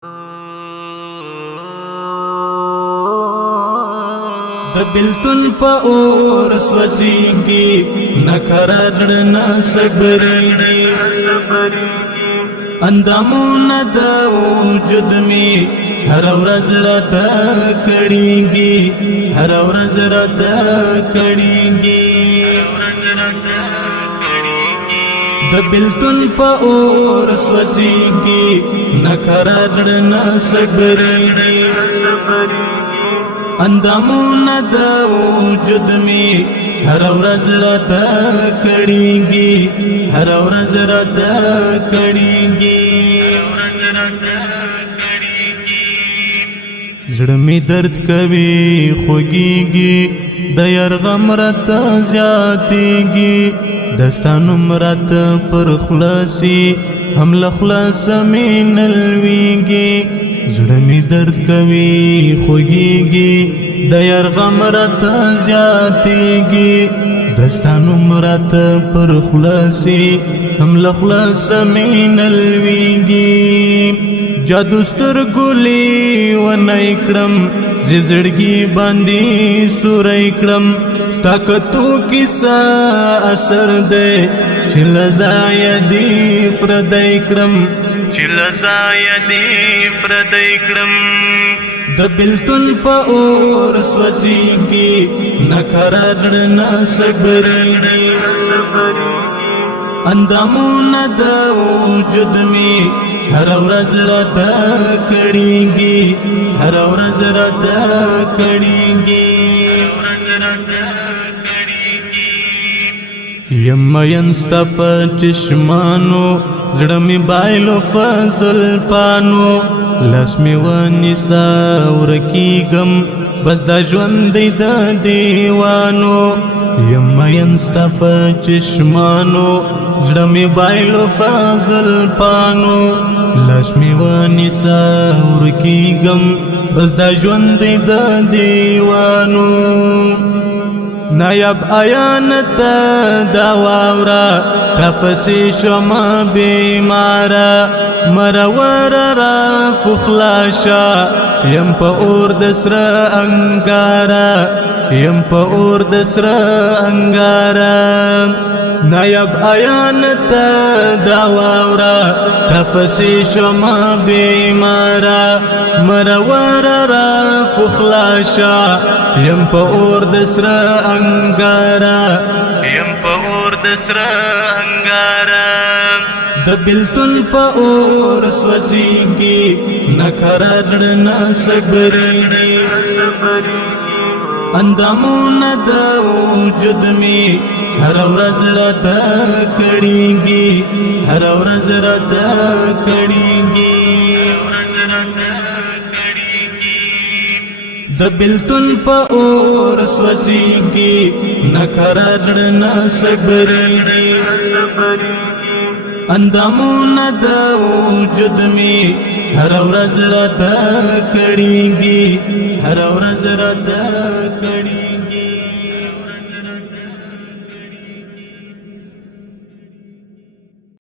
د بلتون په اور سوځيږي نقرار نه صبرېږي اندامونه د وجود می هر ورځ راته کړيږي هر ورځ راته کړيږي د بلتون په اور سوځيږي نقرار نه صبرېږي اندامونه د وجود می هر ورځ راته کړيږي هر ورځ راته کړيږي زړه می درد کوي خوږيږي د ير غم راته زیاتېږي دستانو مرات پر خلاصي هم لخلاص مين الويږي زړه می درد کوي خوږيږي د ير غم راته زیاتېږي دستانو مرات پر خلاصي هم لخلاص مين الويږي جادو سترګولي ونای کړم زړګي باندې سورای کړم ستاکتو کیسه اثر دې چل زایدي فردای کړم چل زایدي فردای کړم د بلتون په اور سوځيږي نقرار نه صبرېږي اندامونه د وجود می هر ورځ راته کړيږي هر ورځ راته کړيږي یم ینستف چشمانو زړه می بایلو فضل پانو لاس می ونیسا ورکیګم بس د ژوند د دیوانو یم ینستف چشمانو زړه می بایلو فضل پانو لاس می ونیسا ورکیګم بس د ژوند د دیوانو نایب آیانت دا واورا تفسی شما بیمارا مرور را فخلاشا یم پا اور دسر انگارا یم پا اور دسر انگارا نایب آیانت دا واورا تفسی شما بیمارا مرور را فخلاشا یم پا اور دسر انگارا یم پا اور دسر انگارا د بلتون په اور سوځيږي نقرار نه صبرېږي اندامونه د وجود می هر ورځ راته کړيږي هر ورځ راته کړيږي د بلتون په اور سوځيږي نقرار نه صبرېږي اندامونه د وجود می هر ورځ راته کړيږي هر ورځ راته کړيږي